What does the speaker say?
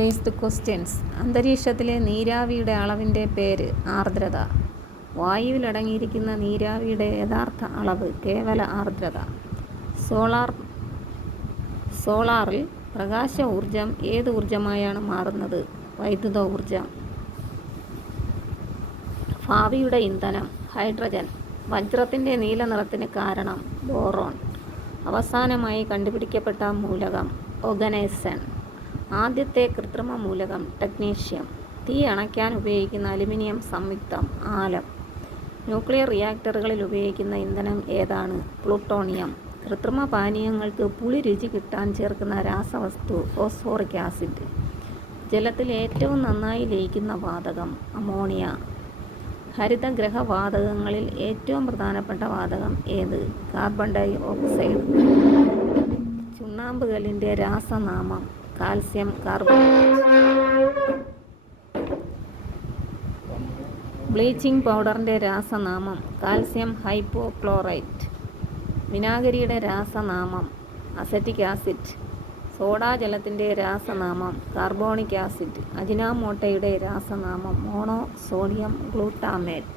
Based questions. അന്തരീക്ഷത്തിലെ നീരാവിയുടെ അളവിൻ്റെ പേര് ആർദ്രത. വായുവിലടങ്ങിയിരിക്കുന്ന നീരാവിയുടെ യഥാർത്ഥ അളവ് കേവല ആർദ്രത. സോളാറിൽ പ്രകാശ ഊർജം ഏത് ഊർജമായാണ് മാറുന്നത്? വൈദ്യുത ഊർജം. ഭാവിയുടെ ഇന്ധനം ഹൈഡ്രജൻ. വജ്രത്തിൻ്റെ നീല നിറത്തിന് കാരണം ബോറോൺ. അവസാനമായി കണ്ടുപിടിക്കപ്പെട്ട മൂലകം ഓഗനൈസൺ. ആദ്യത്തെ കൃത്രിമ മൂലകം ടെക്നീഷ്യം. തീ അണയ്ക്കാൻ ഉപയോഗിക്കുന്ന അലുമിനിയം സംയുക്തം ആലം. ന്യൂക്ലിയർ റിയാക്ടറുകളിൽ ഉപയോഗിക്കുന്ന ഇന്ധനം ഏതാണ്? പ്ലൂട്ടോണിയം. കൃത്രിമ പാനീയങ്ങൾക്ക് പുളി രുചി കിട്ടാൻ ചേർക്കുന്ന രാസവസ്തു ഫോസ്ഫോറിക് ആസിഡ്. ജലത്തിൽ ഏറ്റവും നന്നായി ലയിക്കുന്ന വാതകം അമോണിയ. ഹരിതഗ്രഹ വാതകങ്ങളിൽ ഏറ്റവും പ്രധാനപ്പെട്ട വാതകം ഏത്? Carbon dioxide. ചുണ്ണാമ്പുകല്ലിൻ്റെ രാസനാമം കാൽസ്യം കാർബണേറ്റ്. ബ്ലീച്ചിങ് പൗഡറിൻ്റെ രാസനാമം കാൽസ്യം ഹൈപ്പോക്ലോറൈറ്റ്. വിനാഗിരിയുടെ രാസനാമം അസറ്റിക് ആസിഡ്. സോഡാജലത്തിൻ്റെ രാസനാമം കാർബോണിക് ആസിഡ്. അജിനാമോട്ടോയുടെ രാസനാമം മോണോ സോഡിയം ഗ്ലൂട്ടാമേറ്റ്.